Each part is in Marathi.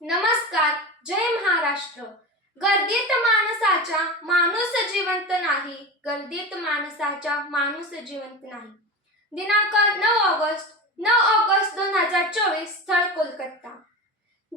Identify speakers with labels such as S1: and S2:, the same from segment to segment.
S1: नमस्कार जय महाराष्ट्र. गर्दीत माणसाच्या माणूस जिवंत नाही गर्दीत माणसाच्या माणूस जिवंत नाही. दिनांक नऊ ऑगस्ट नऊ ऑगस्ट दोन हजार चोवीस स्थळ कोलकाता.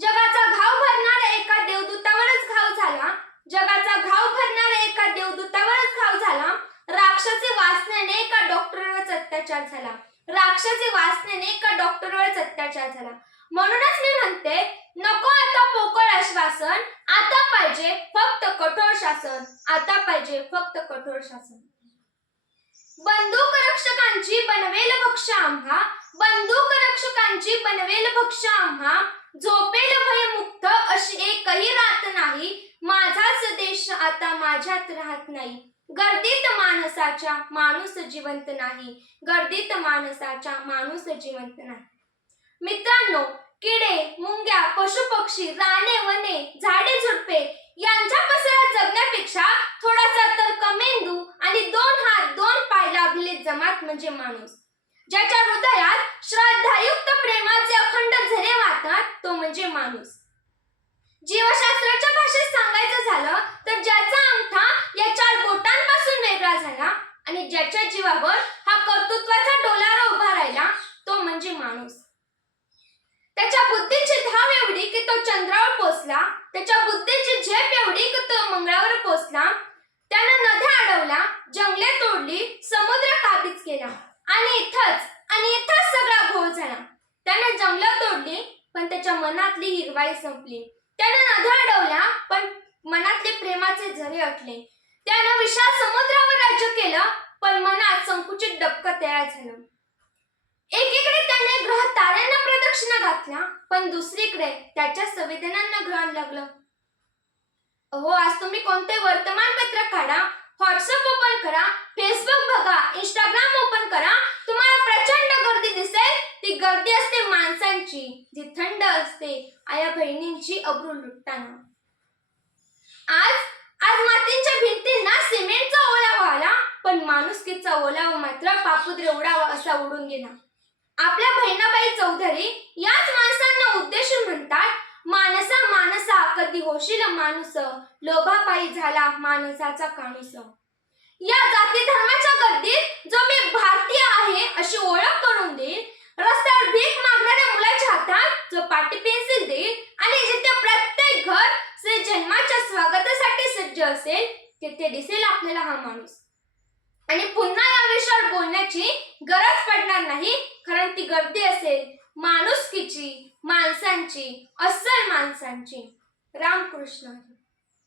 S1: जगाचा घाव भरणाऱ्या एका देवदूतावरच घाव झाला. जगाचा घाव भरणाऱ्या एका देवदूतावरच घाव झाला. राक्षसी वासनेने एका डॉक्टरवरच अत्याचार झाला. राक्षसी वासनेने एका डॉक्टरवरच अत्याचार झाला. म्हणूनच मी म्हणते नको आता पोकळ आश्वासन आता पाहिजे फक्त कठोर शासन. आता पाहिजे फक्त कठोर शासन. बंदूक रक्षकांची बनवेल भक्ष आम्हा. बंदूक रक्षकांची बनवेल भक्ष आम्हा. झोपेल भयमुक्त अशी एकही रात नाही. माझाच देश आता माझ्यात राहत नाही. गर्दीत माणसाच्या माणूस जिवंत नाही. गर्दीत माणसाच्या माणूस जिवंत नाही. मित्रांनो किडे मुंग्या पशु पक्षी राणे वने झाडे झुडपे यांच्या पसरात जगण्यापेक्षा थोडासा तर मेंदू आणि दोन हात दोन पाय लाभलेले जमात म्हणजे माणूस. ज्याच्या हृदयात श्रद्धायुक्त प्रेमाचे अखंड झरे वाहतात तो म्हणजे माणूस. जीवशास्त्राच्या भाषेत सांगायचं झालं तर ज्याचा अंगठा या चार बोटांपासून वेगळा झाला आणि ज्याच्या जीवावर हा कर्तृत्वाचा डोलारा उभा राहिला तो म्हणजे माणूस. त्याच्या बुद्धीची धाव एवढी की तो चंद्रावर पोचला त्याच्या बुद्धीची झेप एवढी की तो मंगळावर पोचला त्यानं नद्या अडवल्या जंगले तोडली समुद्र काबीज केला. आणि इथंच आणि इथंच सगळा घोळ झाला. त्यानं जंगलं तोडली पण त्याच्या मनातली हिरवाई संपली. त्यानं नद्या अडवल्या पण मनातले प्रेमाचे झरे अटले. त्यानं विशाल समुद्रावर राज्य केलं पण मनात संकुचित डबकं तयार झालं. एक एक त्याने ग्रह ताऱ्यांना प्रदक्षिणा घातल्या पण दुसरीकडे त्याच्या संवेदनांना ग्रहण लागलं. हो आज तुम्ही कोणते वर्तमानपत्र काढा व्हॉट्सअप ओपन करा फेसबुक बघा इंस्टाग्राम ओपन करा तुम्हाला प्रचंड गर्दी दिसेल. ती गर्दी असते माणसांची जी थंड असते आया बहिणींची अब्रू लुटताना. आज आज मातींच्या भिंतींना सिमेंटचा ओलावा आला पण माणुसकीचा ओलावा मात्र पापुद्रे उडावा असा उडून गेला. आपल्या बहिणाबाई चौधरी याच माणसांना उद्देशून म्हणतात मानसा मानसा कधी होशील माणूस? लोभापायी झाला माणसाचा काणूस. या जाती धर्माच्या गर्दीत जो मी भारतीय आहे अशी ओळख करून देईल रस्त्यावर भीक मागणाऱ्या मुलाच्या हातात जो पाटी पेन्सिल देईल आणि जिथे प्रत्येक घर श्री जन्माच्या स्वागतासाठी सज्ज असेल तिथे दिसेल आपल्याला हा माणूस. आणि पुन्हा करण्याची गरज पडणार नाही कारण ती गर्दी असेल माणुसकीची माणसांची अस्सल माणसांची. रामकृष्ण.